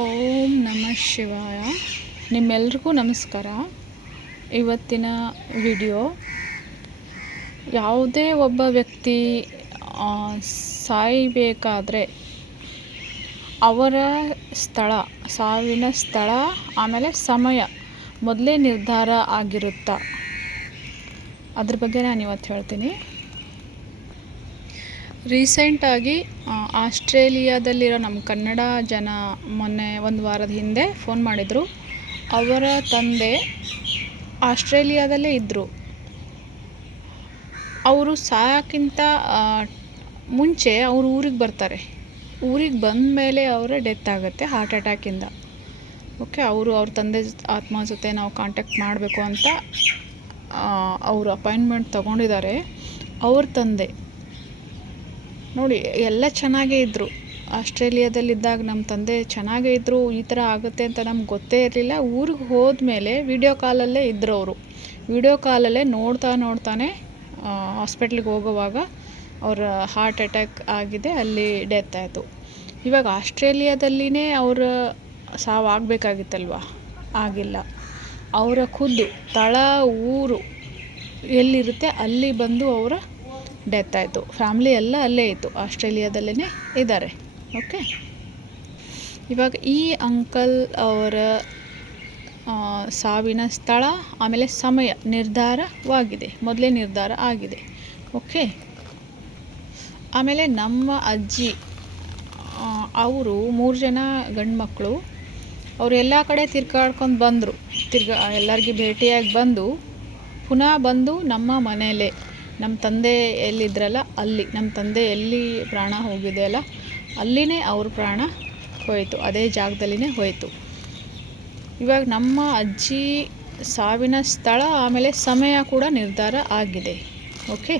ಓಂ ನಮಃ ಶಿವಾಯ. ನಿಮ್ಮೆಲ್ರಿಗೂ ನಮಸ್ಕಾರ. ಇವತ್ತಿನ ವಿಡಿಯೋ ಯಾವುದೇ ಒಬ್ಬ ವ್ಯಕ್ತಿ ಸಾಯಬೇಕಾದ್ರೆ ಅವರ ಸ್ಥಳ, ಸಾವಿನ ಸ್ಥಳ, ಆಮೇಲೆ ಸಮಯ ಮೊದಲೇ ನಿರ್ಧಾರ ಆಗಿರುತ್ತಾ? ಅದ್ರ ಬಗ್ಗೆ ನಾನು ಇವತ್ತು ಹೇಳ್ತೀನಿ. ರೀಸೆಂಟಾಗಿ ಆಸ್ಟ್ರೇಲಿಯಾದಲ್ಲಿರೋ ನಮ್ಮ ಕನ್ನಡ ಜನ ಮೊನ್ನೆ ಒಂದು ವಾರದ ಹಿಂದೆ ಫೋನ್ ಮಾಡಿದರು. ಅವರ ತಂದೆ ಆಸ್ಟ್ರೇಲಿಯಾದಲ್ಲೇ ಇದ್ದರು ಅವರು ಸಾಕಿಂತ ಮುಂಚೆ ಅವರು ಊರಿಗೆ ಬರ್ತಾರೆ. ಊರಿಗೆ ಬಂದ ಮೇಲೆ ಅವರ ಡೆತ್ ಆಗುತ್ತೆ, ಹಾರ್ಟ್ ಅಟ್ಯಾಕಿಂದ ಓಕೆ, ಅವರು ಅವ್ರ ತಂದೆ ಆತ್ಮ ಜೊತೆ ನಾವು ಕಾಂಟ್ಯಾಕ್ಟ್ ಮಾಡಬೇಕು ಅಂತ ಅವರು ಅಪಾಯಿಂಟ್ಮೆಂಟ್ ತೊಗೊಂಡಿದ್ದಾರೆ. ಅವ್ರ ತಂದೆ ನೋಡಿ, ಎಲ್ಲ ಚೆನ್ನಾಗೇ ಇದ್ದರು ಆಸ್ಟ್ರೇಲಿಯಾದಲ್ಲಿದ್ದಾಗ ನಮ್ಮ ತಂದೆ ಚೆನ್ನಾಗೇ ಇದ್ದರು ಈ ಥರ ಆಗುತ್ತೆ ಅಂತ ನಮ್ಗೆ ಗೊತ್ತೇ ಇರಲಿಲ್ಲ. ಊರಿಗೆ ಹೋದ್ಮೇಲೆ ವಿಡಿಯೋ ಕಾಲಲ್ಲೇ ಇದ್ದರು ಅವರು. ವಿಡಿಯೋ ಕಾಲಲ್ಲೇ ನೋಡ್ತಾ ನೋಡ್ತಾನೆ ಹಾಸ್ಪಿಟ್ಲಿಗೆ ಹೋಗುವಾಗ ಅವರ ಹಾರ್ಟ್ ಅಟ್ಯಾಕ್ ಆಗಿದೆ, ಅಲ್ಲಿ ಡೆತ್ ಆಯಿತು. ಇವಾಗ ಆಸ್ಟ್ರೇಲಿಯಾದಲ್ಲಿನೇ ಅವರ ಸಾವಾಗಬೇಕಾಗಿತ್ತಲ್ವ ಆಗಿಲ್ಲ. ಅವರ ಖುದ್ದು, ತಳ, ಊರು ಎಲ್ಲಿರುತ್ತೆ, ಅಲ್ಲಿ ಬಂದು ಅವರ ಡೆತ್ ಆಯಿತು. ಫ್ಯಾಮ್ಲಿ ಎಲ್ಲ ಅಲ್ಲೇ ಇತ್ತು. ಆಸ್ಟ್ರೇಲಿಯಾದಲ್ಲೇ ಇದ್ದಾರೆ. ಓಕೆ ಇವಾಗ ಈ ಅಂಕಲ್ ಅವರ ಸಾವಿನ ಸ್ಥಳ, ಆಮೇಲೆ ಸಮಯ, ನಿರ್ಧಾರವಾಗಿದೆ. ಮೊದಲೇ ನಿರ್ಧಾರ ಆಗಿದೆ. ಓಕೆ ಆಮೇಲೆ ನಮ್ಮ ಅಜ್ಜಿ ಅವರು ಮೂರು ಜನ ಗಂಡು ಮಕ್ಕಳು ಅವರು ಎಲ್ಲ ಕಡೆ ತಿರ್ಗಾಡ್ಕೊಂಡು ಬಂದರು. ತಿರ್ಗಾ ಎಲ್ಲರಿಗೂ ಭೇಟಿಯಾಗಿ ಬಂದು, ಪುನಃ ಬಂದು ನಮ್ಮ ಮನೆಯಲ್ಲೇ ನಮ್ಮ ತಂದೆ ಎಲ್ಲಿದ್ರಲ್ಲ, ಅಲ್ಲಿ. ನಮ್ಮ ತಂದೆ ಎಲ್ಲಿ ಪ್ರಾಣ ಹೋಗಿದೆ ಅಲ್ಲ, ಅಲ್ಲಿನೇ ಅವ್ರ ಪ್ರಾಣ ಹೋಯಿತು, ಅದೇ ಜಾಗದಲ್ಲಿನೇ ಹೋಯಿತು. ಇವಾಗ ನಮ್ಮ ಅಜ್ಜಿ ಸಾವಿನ ಸ್ಥಳ, ಆಮೇಲೆ ಸಮಯ ಕೂಡ ನಿರ್ಧಾರ ಆಗಿದೆ. ಓಕೆ?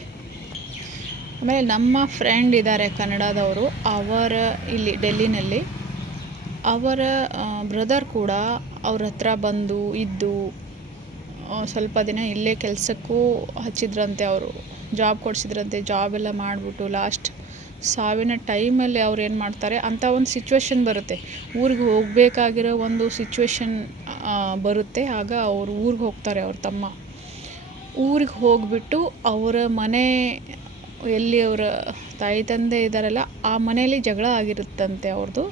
ಆಮೇಲೆ ನಮ್ಮ ಫ್ರೆಂಡ್ ಇದ್ದಾರೆ ಕನ್ನಡದವರು, ಅವರ ಇಲ್ಲಿ ಡೆಲ್ಲಿನಲ್ಲಿ. ಅವರ ಬ್ರದರ್ ಕೂಡ ಅವ್ರ ಹತ್ರ ಬಂದು ಇದ್ದು ಸ್ವಲ್ಪ ದಿನ ಇಲ್ಲೇ ಕೆಲಸಕ್ಕೂ ಹಚ್ಚಿದ್ರಂತೆ ಅವರು. ಜಾಬ್ ಕೊಡಿಸಿದ್ರಂತೆ ಜಾಬ್ ಎಲ್ಲ ಮಾಡಿಬಿಟ್ಟು ಲಾಸ್ಟ್ ಸಾವಿನ ಟೈಮಲ್ಲಿ ಅವ್ರು ಏನು ಮಾಡ್ತಾರೆ ಅಂಥ ಒಂದು ಸಿಚುವೇಶನ್ ಬರುತ್ತೆ. ಊರಿಗೆ ಹೋಗಬೇಕಾಗಿರೋ ಒಂದು ಸಿಚುವೇಶನ್ ಬರುತ್ತೆ. ಆಗ ಅವರು ಊರಿಗೆ ಹೋಗ್ತಾರೆ ಅವ್ರ ತಮ್ಮ. ಊರಿಗೆ ಹೋಗಿಬಿಟ್ಟು ಅವರ ಮನೆ, ಎಲ್ಲಿ ಅವರ ತಾಯಿ ತಂದೆ ಇದ್ದಾರಲ್ಲ ಆ ಮನೆಯಲ್ಲಿ ಜಗಳ ಆಗಿರುತ್ತಂತೆ ಅವ್ರದ್ದು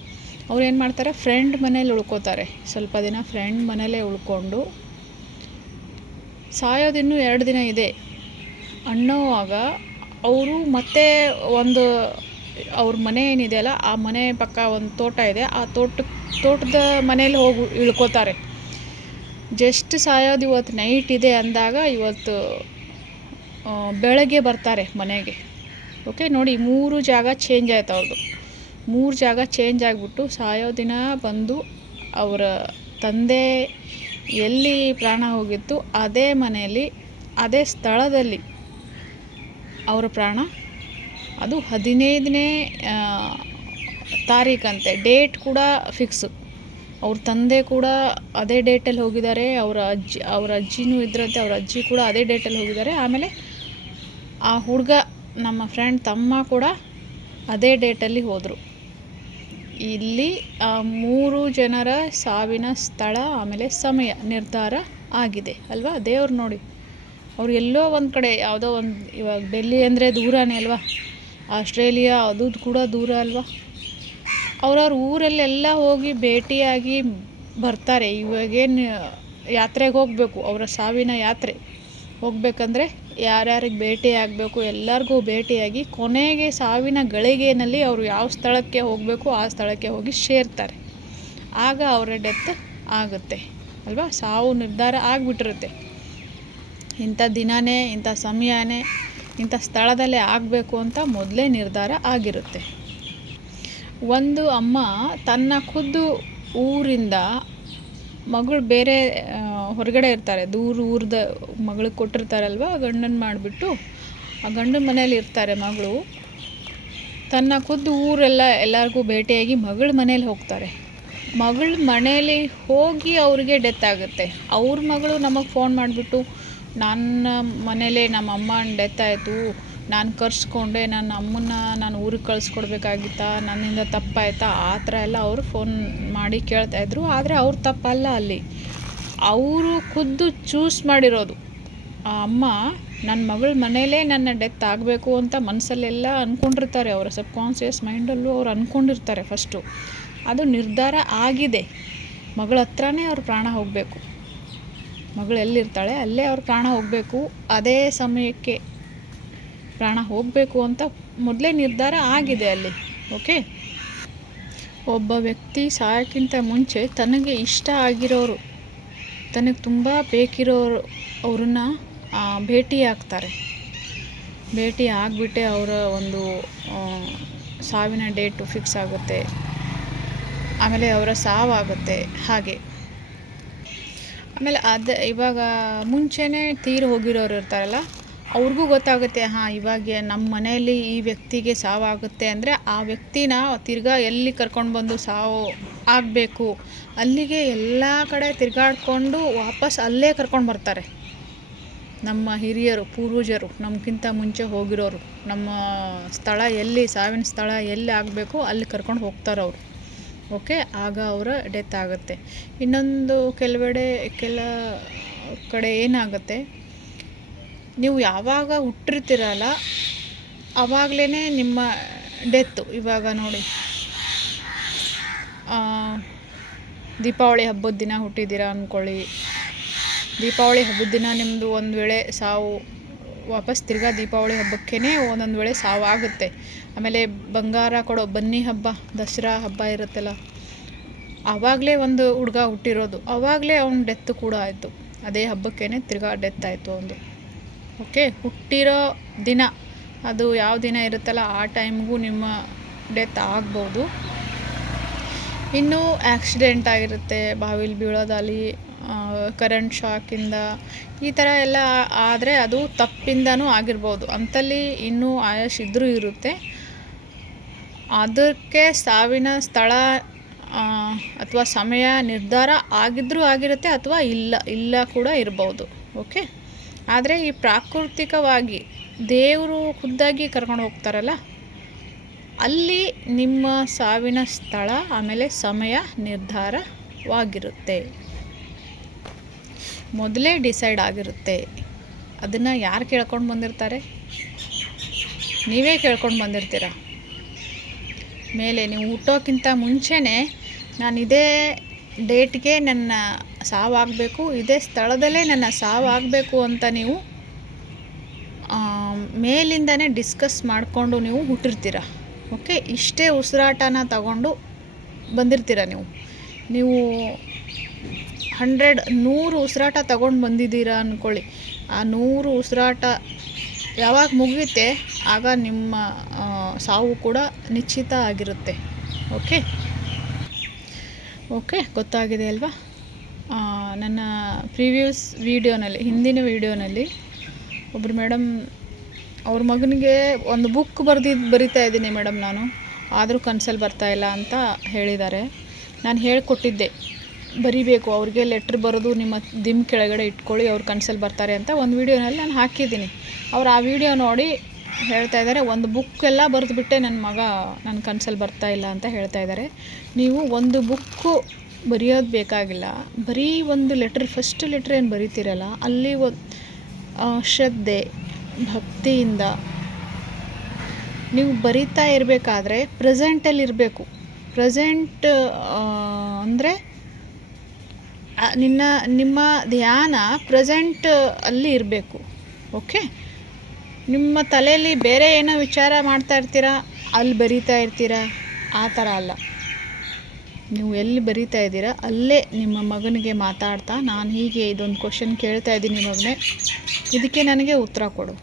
ಅವ್ರು ಏನು ಮಾಡ್ತಾರೆ ಫ್ರೆಂಡ್ ಮನೇಲಿ ಉಳ್ಕೋತಾರೆ. ಸ್ವಲ್ಪ ದಿನ ಫ್ರೆಂಡ್ ಮನೇಲೇ ಉಳ್ಕೊಂಡು ಸಾಯೋದಿನ್ನೂ ಎರಡು ದಿನ ಇದೆ. ಅನ್ನೋವಾಗ ಅವರು ಮತ್ತೆ ಒಂದು ಅವ್ರ ಮನೆ ಏನಿದೆಯಲ್ಲ ಆ ಮನೆ ಪಕ್ಕ ಒಂದು ತೋಟ ಇದೆ. ಆ ತೋಟ, ತೋಟದ ಮನೇಲಿ ಹೋಗಿ, ಇಳ್ಕೋತಾರೆ. ಜಸ್ಟ್ ಸಾಯೋದು ಇವತ್ತು ನೈಟ್ ಇದೆ ಅಂದಾಗ ಇವತ್ತು ಬೆಳಗ್ಗೆ ಬರ್ತಾರೆ ಮನೆಗೆ. ಓಕೆ ನೋಡಿ ಮೂರು ಜಾಗ ಚೇಂಜ್ ಆಯ್ತು ಅವ್ರದ್ದು ಮೂರು ಜಾಗ ಚೇಂಜ್ ಆಗಿಬಿಟ್ಟು ಸಾಯೋ ದಿನ ಬಂದು ಅವರ ತಂದೆ ಎಲ್ಲಿ ಪ್ರಾಣ ಹೋಗಿತ್ತು, ಅದೇ ಮನೆಯಲ್ಲಿ, ಅದೇ ಸ್ಥಳದಲ್ಲಿ ಅವರ ಪ್ರಾಣ. ಅದು ಹದಿನೈದನೇ ತಾರೀಕಂತೆ. ಡೇಟ್ ಕೂಡ ಫಿಕ್ಸು. ಅವ್ರ ತಂದೆ ಕೂಡ ಅದೇ ಡೇಟಲ್ಲಿ ಹೋಗಿದ್ದಾರೆ, ಅವರ ಅಜ್ಜಿ, ಅವರ ಅಜ್ಜಿನೂ ಇದ್ರಂತೆ, ಅವ್ರ ಅಜ್ಜಿ ಕೂಡ ಅದೇ ಡೇಟಲ್ಲಿ ಹೋಗಿದ್ದಾರೆ. ಆಮೇಲೆ ಆ ಹುಡುಗ ನಮ್ಮ ಫ್ರೆಂಡ್ ತಮ್ಮ ಕೂಡ ಅದೇ ಡೇಟಲ್ಲಿ ಹೋದರು. ಇಲ್ಲಿ ಮೂರು ಜನರ ಸಾವಿನ ಸ್ಥಳ, ಆಮೇಲೆ ಸಮಯ, ನಿರ್ಧಾರ ಆಗಿದೆ, ಅಲ್ವಾ? ದೇವ್ರು ನೋಡಿ. ಅವ್ರು ಎಲ್ಲೋ ಒಂದು ಕಡೆ, ಯಾವುದೋ ಒಂದು, ಇವಾಗ ಡೆಲ್ಲಿ ಅಂದರೆ ದೂರನೇ, ಅಲ್ವಾ? ಆಸ್ಟ್ರೇಲಿಯಾ, ಅದು ಕೂಡ ದೂರ, ಅಲ್ವಾ? ಅವ್ರವ್ರ ಊರಲ್ಲೆಲ್ಲ ಹೋಗಿ ಭೇಟಿಯಾಗಿ ಬರ್ತಾರೆ. ಇವಾಗೇನು, ಯಾತ್ರೆಗೆ ಹೋಗಬೇಕು, ಅವರ ಸಾವಿನ ಯಾತ್ರೆ. ಹೋಗ್ಬೇಕಂದ್ರೆ ಯಾರ್ಯಾರಿಗೆ ಭೇಟಿಯಾಗಬೇಕು, ಎಲ್ಲರಿಗೂ ಭೇಟಿಯಾಗಿ ಕೊನೆಗೆ ಸಾವಿನ ಗಳಿಗೆಯಲ್ಲಿ ಅವರು ಯಾವ ಸ್ಥಳಕ್ಕೆ ಹೋಗಬೇಕು, ಆ ಸ್ಥಳಕ್ಕೆ ಹೋಗಿ ಸೇರ್ತಾರೆ. ಆಗ ಅವರ ಡೆತ್ ಆಗುತ್ತೆ, ಅಲ್ವಾ? ಸಾವು ನಿರ್ಧಾರ ಆಗಿಬಿಟ್ಟಿರುತ್ತೆ. ಇಂಥ ದಿನವೇ ಇಂಥ ಸಮಯನೇ, ಇಂಥ ಸ್ಥಳದಲ್ಲೇ ಆಗಬೇಕು ಅಂತ ಮೊದಲೇ ನಿರ್ಧಾರ ಆಗಿರುತ್ತೆ. ಒಂದು ಅಮ್ಮ ತನ್ನ ಖುದ್ದು ಊರಿಂದ ಮಗಳು ಬೇರೆ ಹೊರಗಡೆ ಇರ್ತಾರೆ. ದೂರ ಊರ್ದ ಮಗಳಿಗೆ ಕೊಟ್ಟಿರ್ತಾರಲ್ವ ಗಂಡನ ಮಾಡಿಬಿಟ್ಟು ಆ ಗಂಡನ ಮನೇಲಿ ಇರ್ತಾರೆ ಮಗಳು. ತನ್ನ ಖುದ್ದು ಊರೆಲ್ಲ ಎಲ್ಲರಿಗೂ ಭೇಟಿಯಾಗಿ ಮಗಳ ಮನೇಲಿ ಹೋಗ್ತಾರೆ. ಮಗಳ ಮನೇಲಿ ಹೋಗಿ ಅವ್ರಿಗೆ ಡೆತ್ ಆಗುತ್ತೆ. ಅವ್ರ ಮಗಳು ನಮಗೆ ಫೋನ್ ಮಾಡಿಬಿಟ್ಟು, ನನ್ನ ಮನೇಲೆ ನಮ್ಮ ಅಮ್ಮನ ಡೆತ್ ಆಯಿತು. ನಾನು ಕರ್ಸ್ಕೊಂಡೆ ನನ್ನ ಅಮ್ಮನ್ನ ನಾನು ಊರಿಗೆ ಕಳಿಸ್ಕೊಡ್ಬೇಕಾಗಿತ್ತಾ? ನನ್ನಿಂದ ತಪ್ಪಾಯ್ತಾ? ಆ ಥರ ಎಲ್ಲ ಅವರು ಫೋನ್ ಮಾಡಿ ಕೇಳ್ತಾಯಿದ್ರು ಆದರೆ ಅವ್ರ ತಪ್ಪಲ್ಲ ಅಲ್ಲಿ. ಅವರು ಖುದ್ದು ಚೂಸ್ ಮಾಡಿರೋದು. ಆ ಅಮ್ಮ ನನ್ನ ಮಗಳ ಮನೇಲೇ ನನ್ನ ಡೆತ್ ಆಗಬೇಕು ಅಂತ ಮನಸ್ಸಲ್ಲೆಲ್ಲ ಅಂದ್ಕೊಂಡಿರ್ತಾರೆ ಅವರ ಸಬ್ ಕಾನ್ಸಿಯಸ್ ಮೈಂಡಲ್ಲೂ ಅವ್ರು ಅಂದ್ಕೊಂಡಿರ್ತಾರೆ ಫಸ್ಟು ಅದು ನಿರ್ಧಾರ ಆಗಿದೆ. ಮಗಳ ಹತ್ರನೇ ಅವ್ರ ಪ್ರಾಣ ಹೋಗಬೇಕು. ಮಗಳು ಎಲ್ಲಿರ್ತಾಳೆ ಅಲ್ಲೇ ಅವ್ರ ಪ್ರಾಣ ಹೋಗಬೇಕು. ಅದೇ ಸಮಯಕ್ಕೆ ಪ್ರಾಣ ಹೋಗಬೇಕು ಅಂತ ಮೊದಲೇ ನಿರ್ಧಾರ ಆಗಿದೆ ಅಲ್ಲಿ. ಓಕೆ ಒಬ್ಬ ವ್ಯಕ್ತಿ ಸಾಯೋಕ್ಕಿಂತ ಮುಂಚೆ ತನಗೆ ಇಷ್ಟ ಆಗಿರೋರು. ತನಗೆ ತುಂಬ ಬೇಕಿರೋರು ಅವ್ರನ್ನ ಭೇಟಿ ಆಗ್ತಾರೆ. ಭೇಟಿ ಆಗಿಬಿಟ್ಟೆ ಅವರ ಒಂದು ಸಾವಿನ ಡೇಟು ಫಿಕ್ಸ್ ಆಗುತ್ತೆ. ಆಮೇಲೆ ಅವರ ಸಾವಾಗುತ್ತೆ ಹಾಗೆ. ಆಮೇಲೆ ಅದು, ಇವಾಗ ಮುಂಚೆನೇ ತೀರಿ ಹೋಗಿರೋರು ಇರ್ತಾರಲ್ಲ, ಅವ್ರಿಗೂ ಗೊತ್ತಾಗುತ್ತೆ, ಹಾಂ, ಇವಾಗ ನಮ್ಮ ಮನೆಯಲ್ಲಿ ಈ ವ್ಯಕ್ತಿಗೆ ಸಾವಾಗುತ್ತೆ ಅಂದರೆ ಆ ವ್ಯಕ್ತಿನ ತಿರ್ಗಾ ಎಲ್ಲಿ ಕರ್ಕೊಂಡು ಬಂದು ಸಾವು ಆಗಬೇಕು. ಅಲ್ಲಿಗೆ ಎಲ್ಲ ಕಡೆ ತಿರುಗಾಡ್ಕೊಂಡು ವಾಪಸ್ ಅಲ್ಲೇ ಕರ್ಕೊಂಡು ಬರ್ತಾರೆ. ನಮ್ಮ ಹಿರಿಯರು, ಪೂರ್ವಜರು ನಮಗಿಂತ ಮುಂಚೆ ಹೋಗಿರೋರು. ನಮ್ಮ ಸ್ಥಳ ಎಲ್ಲಿ, ಸಾವಿನ ಸ್ಥಳ ಎಲ್ಲಿ ಆಗಬೇಕು ಅಲ್ಲಿ ಕರ್ಕೊಂಡು ಹೋಗ್ತಾರೆ ಅವರು. ಓಕೆ? ಆಗ ಅವರ ಡೆತ್ ಆಗುತ್ತೆ. ಇನ್ನೊಂದು ಕೆಲವೆಡೆ, ಕೆಲ ಕಡೆ ಏನಾಗುತ್ತೆ? ನೀವು ಯಾವಾಗ ಹುಟ್ಟಿರ್ತೀರಲ್ಲ ಆವಾಗಲೇ ನಿಮ್ಮ ಡೆತ್ತು ಇವಾಗ ನೋಡಿ ಆ, ದೀಪಾವಳಿ ಹಬ್ಬದ ದಿನ ಹುಟ್ಟಿದ್ದೀರಾ ಅಂದ್ಕೊಳ್ಳಿ. ದೀಪಾವಳಿ ಹಬ್ಬದ ದಿನ ನಿಮ್ಮದು ಒಂದು ವೇಳೆ ಸಾವು ವಾಪಸ್ ತಿರ್ಗಾ ದೀಪಾವಳಿ ಹಬ್ಬಕ್ಕೇ ಒಂದೊಂದು ವೇಳೆ ಸಾವು ಆಗುತ್ತೆ. ಆಮೇಲೆ ಬಂಗಾರ ಕೊಡೋ ಬನ್ನಿ ಹಬ್ಬ, ದಸರಾ ಹಬ್ಬ ಇರುತ್ತಲ್ಲ, ಆವಾಗಲೇ ಒಂದು ಹುಡುಗ ಹುಟ್ಟಿರೋದು. ಆವಾಗಲೇ ಅವ್ನ ಡೆತ್ ಕೂಡ ಆಯಿತು. ಅದೇ ಹಬ್ಬಕ್ಕೇ ತಿರ್ಗಾ ಡೆತ್ ಆಯಿತು ಒಂದು. ಓಕೆ ಹುಟ್ಟಿರೋ ದಿನ, ಅದು ಯಾವ ದಿನ ಇರುತ್ತಲ್ಲ ಆ ಟೈಮ್ಗೂ ನಿಮ್ಮ ಡೆತ್ ಆಗ್ಬೋದು. ಇನ್ನು ಆಕ್ಸಿಡೆಂಟ್ ಆಗಿರುತ್ತೆ, ಬಾವಿಲಿ ಬೀಳೋದಾಗಲಿ ಕರೆಂಟ್ ಶಾಕಿಂದ ಈ ಥರ ಎಲ್ಲ ಆದರೆ ಅದು ತಪ್ಪಿಂದನೂ ಆಗಿರ್ಬೋದು. ಅಂಥಲ್ಲಿ ಇನ್ನೂ ಆಯಾಸ್ ಇದ್ದರೂ ಇರುತ್ತೆ. ಅದಕ್ಕೆ ಸಾವಿನ ಸ್ಥಳ ಅಥವಾ ಸಮಯ ನಿರ್ಧಾರ ಆಗಿದ್ದರೂ ಆಗಿರುತ್ತೆ ಅಥವಾ ಇಲ್ಲ ಇಲ್ಲ ಕೂಡ ಇರ್ಬೋದು. ಓಕೆ? ಆದರೆ ಈ ಪ್ರಾಕೃತಿಕವಾಗಿ ದೇವರು ಖುದ್ದಾಗಿ ಕರ್ಕೊಂಡು ಹೋಗ್ತಾರಲ್ಲ ಅಲ್ಲಿ ನಿಮ್ಮ ಸಾವಿನ ಸ್ಥಳ, ಆಮೇಲೆ ಸಮಯ ನಿರ್ಧಾರವಾಗಿರುತ್ತೆ. ಮೊದಲೇ ಡಿಸೈಡ್ ಆಗಿರುತ್ತೆ. ಅದನ್ನು ಯಾರು ಕೇಳ್ಕೊಂಡು ಬಂದಿರ್ತಾರೆ? ನೀವೇ ಕೇಳ್ಕೊಂಡು ಬಂದಿರ್ತೀರ? ಮೇಲೆ ನೀವು ಹುಟ್ಟೋಕ್ಕಿಂತ ಮುಂಚೆನೇ ನಾನು ಇದೇ ಡೇಟ್ಗೆ ನನ್ನ ಸಾವಾಗಬೇಕು, ಇದೇ ಸ್ಥಳದಲ್ಲೇ ನನ್ನ ಸಾವಾಗಬೇಕು ಅಂತ ನೀವು ಮೇಲಿಂದನೇ ಡಿಸ್ಕಸ್ ಮಾಡಿಕೊಂಡು ನೀವು ಹುಟ್ಟಿರ್ತೀರ? ಓಕೆ, ಇಷ್ಟೇ ಉಸಿರಾಟನ ತಗೊಂಡು ಬಂದಿರ್ತೀರ ನೀವು? ನೀವು ಹಂಡ್ರೆಡ್, ನೂರು ಉಸಿರಾಟ ತಗೊಂಡು ಬಂದಿದ್ದೀರಾ ಅಂದ್ಕೊಳ್ಳಿ ಆ ನೂರು ಉಸಿರಾಟ ಯಾವಾಗ ಮುಗಿಯುತ್ತೆ, ಆಗ ನಿಮ್ಮ ಸಾವು ಕೂಡ ನಿಶ್ಚಿತ ಆಗಿರುತ್ತೆ. ಓಕೆ? ಓಕೆ, ಗೊತ್ತಾಗಿದೆ ಅಲ್ವಾ? ನನ್ನ ಪ್ರೀವಿಯಸ್ ವೀಡಿಯೋನಲ್ಲಿ, ಹಿಂದಿನ ವೀಡಿಯೋನಲ್ಲಿ ಒಬ್ಬರು ಮೇಡಮ್ ಅವ್ರ ಮಗನಿಗೆ ಒಂದು ಬುಕ್ ಬರೆದಿದ್ದು ಬರಿತಾ ಇದ್ದೀನಿ ಮೇಡಮ್ ನಾನು. ಆದರೂ ಕನಸಲ್ಲಿ ಇಲ್ಲ ಅಂತ ಹೇಳಿದ್ದಾರೆ. ನಾನು ಹೇಳಿಕೊಟ್ಟಿದ್ದೆ. ಬರಿಬೇಕು, ಅವ್ರಿಗೆ ಲೆಟ್ರ್ ಬರೆದು ನಿಮ್ಮ ದಿಮ್ ಕೆಳಗಡೆ ಇಟ್ಕೊಳ್ಳಿ, ಅವ್ರು ಕನಸಲ್ಲಿ ಬರ್ತಾರೆ ಅಂತ ಒಂದು ವೀಡಿಯೋನಲ್ಲಿ ನಾನು ಹಾಕಿದ್ದೀನಿ. ಅವ್ರು ಆ ವಿಡಿಯೋ ನೋಡಿ ಹೇಳ್ತಾ ಇದ್ದಾರೆ, ಒಂದು ಬುಕ್ ಎಲ್ಲ ಬರೆದುಬಿಟ್ಟೆ ನನ್ನ ಮಗ ನನ್ನ ಕನಸಲ್ಲಿ ಬರ್ತಾ ಇಲ್ಲ ಅಂತ ಹೇಳ್ತಾ ಇದ್ದಾರೆ. ನೀವು ಒಂದು ಬುಕ್ಕು ಬರೆಯೋದು ಬೇಕಾಗಿಲ್ಲ. ಬರೀ ಒಂದು ಲೆಟ್ರ್ ಫಸ್ಟ್ ಲೆಟ್ರ್ ಏನು ಬರೀತಿರಲ್ಲ, ಅಲ್ಲಿ ಶ್ರದ್ಧೆ ಭಕ್ತಿಯಿಂದ. ನೀವು ಬರಿತಾ ಇರಬೇಕಾದ್ರೆ ಪ್ರೆಸೆಂಟಲ್ಲಿ ಇರಬೇಕು. ಪ್ರೆಸೆಂಟ್ ಅಂದರೆ ನಿನ್ನ, ನಿಮ್ಮ ಧ್ಯಾನ ಪ್ರೆಸೆಂಟ್ ಅಲ್ಲಿ ಇರಬೇಕು. ಓಕೆ? ನಿಮ್ಮ ತಲೆಯಲ್ಲಿ ಬೇರೆ ಏನೋ ವಿಚಾರ ಮಾಡ್ತಾ ಇರ್ತೀರಾ? ಅಲ್ಲಿ ಬರಿತಾ ಇರ್ತೀರಾ? ಆ ಥರ ಅಲ್ಲ. ನೀವು ಎಲ್ಲಿ ಬರಿತಾ ಇದ್ದೀರಾ, ಅಲ್ಲೇ ನಿಮ್ಮ ಮಗನಿಗೆ ಮಾತಾಡ್ತಾ ನಾನು ಹೀಗೆ ಇದೊಂದು ಕ್ವಶನ್ ಕೇಳ್ತಾ ಇದ್ದೀನಿ ಮಗನೇ ಇದಕ್ಕೆ ನನಗೆ ಉತ್ತರ ಕೊಡು.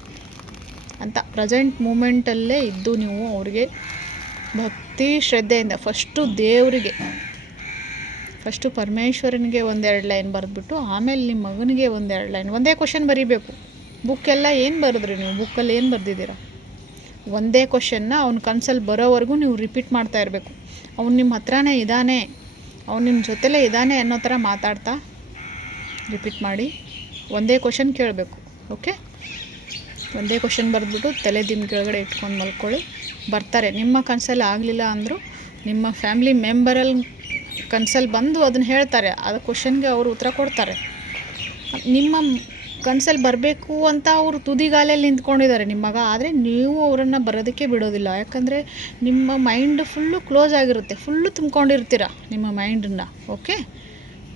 ಅಂತ ಪ್ರೆಸೆಂಟ್ ಮೂಮೆಂಟಲ್ಲೇ ಇದ್ದು ನೀವು ಅವ್ರಿಗೆ ಭಕ್ತಿ ಶ್ರದ್ಧೆಯಿಂದ ಫಸ್ಟು ದೇವರಿಗೆ ಫಸ್ಟು ಪರಮೇಶ್ವರನಿಗೆ ಒಂದೆರಡು ಲೈನ್ ಬರೆದ್ಬಿಟ್ಟು ಆಮೇಲೆ ನಿಮ್ಮ ಮಗನಿಗೆ ಒಂದೆರಡು ಲೈನ್ ಒಂದೇ ಕ್ವಶನ್ ಬರೀಬೇಕು. ಬುಕ್ಕೆಲ್ಲ ಏನು ಬರೆದ್ರಿ ನೀವು? ಬುಕ್ಕಲ್ಲಿ ಏನು ಬರೆದಿದ್ದೀರಾ? ಒಂದೇ ಕ್ವಶನ್ನ ಅವ್ನ ಕನ್ಸಲ್ಲಿ ಬರೋವರೆಗೂ ನೀವು ರಿಪೀಟ್ ಮಾಡ್ತಾ ಇರಬೇಕು. ಅವ್ನು ನಿಮ್ಮ ಹತ್ರನೇ ಇದ್ದಾನೆ ಅವ್ನು ನಿಮ್ಮ ಜೊತೆಲೇ ಇದ್ದಾನೆ ಅನ್ನೋ ಥರ ಮಾತಾಡ್ತಾ ರಿಪೀಟ್ ಮಾಡಿ, ಒಂದೇ ಕ್ವಶನ್ ಕೇಳಬೇಕು ಓಕೆ ಒಂದೇ ಕ್ವಶನ್ ಬರೆದ್ಬಿಟ್ಟು ತಲೆ ದಿಮ್ ಕೆಳಗಡೆ ಇಟ್ಕೊಂಡು ಮಲ್ಕೊಳ್ಳಿ. ಬರ್ತಾರೆ, ನಿಮ್ಮ ಕನಸಲ್ಲಿ ಆಗಲಿಲ್ಲ ಅಂದರೂ ನಿಮ್ಮ ಫ್ಯಾಮ್ಲಿ ಮೆಂಬರಲ್ಲಿ ಕನಸಲ್ಲಿ ಬಂದು ಅದನ್ನು ಹೇಳ್ತಾರೆ ಆ ಕ್ವಶನ್ಗೆ ಅವರು ಉತ್ತರ ಕೊಡ್ತಾರೆ. ನಿಮ್ಮ ಕನಸಲ್ಲಿ ಬರಬೇಕು ಅಂತ ಅವರು ತುದಿಗಾಲಲ್ಲಿ ನಿಂತ್ಕೊಂಡಿದ್ದಾರೆ ನಿಮ್ಮ ಮಗ. ಆದರೆ ನೀವು ಅವರನ್ನು ಬರೋದಕ್ಕೆ ಬಿಡೋದಿಲ್ಲ. ಯಾಕಂದರೆ ನಿಮ್ಮ ಮೈಂಡ್ ಫುಲ್ಲು ಕ್ಲೋಸ್ ಆಗಿರುತ್ತೆ. ಫುಲ್ಲು ತುಂಬ್ಕೊಂಡಿರ್ತೀರ ನಿಮ್ಮ ಮೈಂಡನ್ನು ಓಕೆ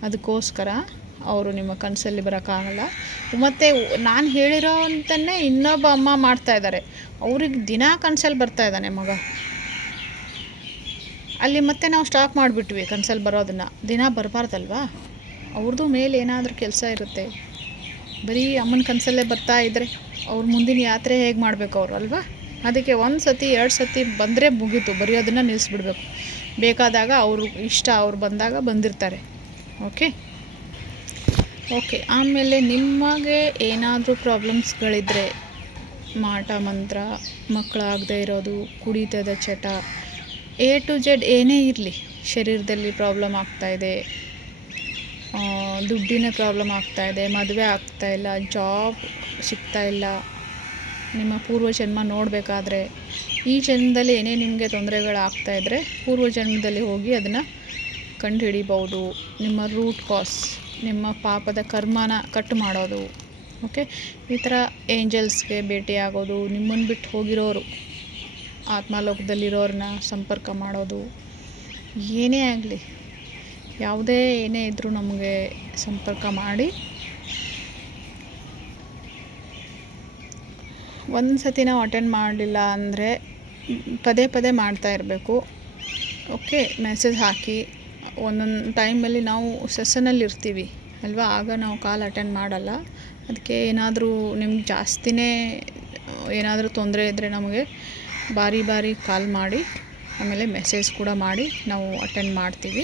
ಅದಕ್ಕೋಸ್ಕರ ಅವರು ನಿಮ್ಮ ಕನಸಲ್ಲಿ ಬರೋಕ್ಕಾಗಲ್ಲ ಮತ್ತು ನಾನು ಹೇಳಿರೋ ಅಂತಲೇ ಇನ್ನೊಬ್ಬ ಅಮ್ಮ ಮಾಡ್ತಾ ಇದ್ದಾರೆ. ಅವ್ರಿಗೆ ದಿನ ಕನಸಲ್ಲಿ ಬರ್ತಾ ಇದ್ದಾನೆ ಮಗ. ಅಲ್ಲಿ ಮತ್ತೆ ನಾವು ಸ್ಟಾಪ್ ಮಾಡಿಬಿಟ್ವಿ ಕನಸಲ್ಲಿ ಬರೋದನ್ನು. ದಿನ ಬರಬಾರ್ದಲ್ವಾ? ಅವ್ರದ್ದು ಮೇಲೆ ಏನಾದರೂ ಕೆಲಸ ಇರುತ್ತೆ. ಬರೀ ಅಮ್ಮನ ಕನಸಲ್ಲೇ ಬರ್ತಾ ಇದ್ದರೆ ಅವ್ರ ಮುಂದಿನ ಯಾತ್ರೆ ಹೇಗೆ ಮಾಡಬೇಕು ಅವರು, ಅಲ್ವಾ? ಅದಕ್ಕೆ ಒಂದು ಸತಿ, ಎರಡು ಸತಿ ಬಂದರೆ ಮುಗೀತು. ಬರೀ ಅದನ್ನು ನಿಲ್ಲಿಸ್ಬಿಡ್ಬೇಕು ಬೇಕಾದಾಗ ಅವರು ಇಷ್ಟ ಅವ್ರು ಬಂದಾಗ ಬಂದಿರ್ತಾರೆ. ಓಕೆ? ಓಕೆ, ಆಮೇಲೆ ನಿಮಗೆ ಏನಾದರೂ ಪ್ರಾಬ್ಲಮ್ಸ್ಗಳಿದ್ದರೆ ಮಾಟ, ಮಂತ್ರ ಮಕ್ಕಳಾಗದೇ ಇರೋದು, ಕುಡಿತದ ಚಟ ಎ ಟು ಜೆಡ್ ಏನೇ ಇರಲಿ, ಶರೀರದಲ್ಲಿ ಪ್ರಾಬ್ಲಮ್ ಆಗ್ತಾಯಿದೆ ದುಡ್ಡಿನ ಪ್ರಾಬ್ಲಮ್ ಆಗ್ತಾಯಿದೆ ಮದುವೆ ಆಗ್ತಾಯಿಲ್ಲ ಜಾಬ್ ಸಿಗ್ತಾ ಇಲ್ಲ. ನಿಮ್ಮ ಪೂರ್ವ ಜನ್ಮ ನೋಡಬೇಕಾದ್ರೆ, ಈ ಜನ್ಮದಲ್ಲಿ ಏನೇ ನಿಮಗೆ ತೊಂದರೆಗಳಾಗ್ತಾಯಿದ್ರೆ ಪೂರ್ವ ಜನ್ಮದಲ್ಲಿ ಹೋಗಿ ಅದನ್ನು ಕಂಡುಹಿಡಿಬೋದು ನಿಮ್ಮ ರೂಟ್ ಕಾಸ್ ನಿಮ್ಮ ಪಾಪದ ಕರ್ಮನ ಕಟ್ ಮಾಡೋದು ಓಕೆ ಈ ಥರ ಏಂಜಲ್ಸ್ಗೆ ಭೇಟಿಯಾಗೋದು ನಿಮ್ಮನ್ನು ಬಿಟ್ಟು ಹೋಗಿರೋರು ಆತ್ಮಾಲೋಕದಲ್ಲಿರೋರನ್ನ ಸಂಪರ್ಕ ಮಾಡೋದು, ಏನೇ ಆಗಲಿ. ಯಾವುದೇ ಏನೇ ಇದ್ದರೂ ನಮಗೆ ಸಂಪರ್ಕ ಮಾಡಿ. ಒಂದು ಸತಿ ನಾವು ಅಟೆಂಡ್ ಮಾಡಲಿಲ್ಲ ಅಂದರೆ ಪದೇ ಪದೇ ಮಾಡ್ತಾ ಇರಬೇಕು. ಓಕೆ ಮೆಸೇಜ್ ಹಾಕಿ. ಒಂದೊಂದು ಟೈಮಲ್ಲಿ ನಾವು ಸೆಷನಲ್ಲಿ ಇರ್ತೀವಿ. ಅಲ್ವಾ? ಆಗ ನಾವು ಕಾಲ್ ಅಟೆಂಡ್ ಮಾಡಲ್ಲ. ಅದಕ್ಕೆ ಏನಾದರೂ ನಿಮ್ಗೆ ಜಾಸ್ತಿನೇ, ಏನಾದರೂ ತೊಂದರೆ ಇದ್ದರೆ ನಮಗೆ ಬಾರಿ ಬಾರಿ ಕಾಲ್ ಮಾಡಿ. ಆಮೇಲೆ ಮೆಸೇಜ್ ಕೂಡ ಮಾಡಿ ನಾವು ಅಟೆಂಡ್ ಮಾಡ್ತೀವಿ.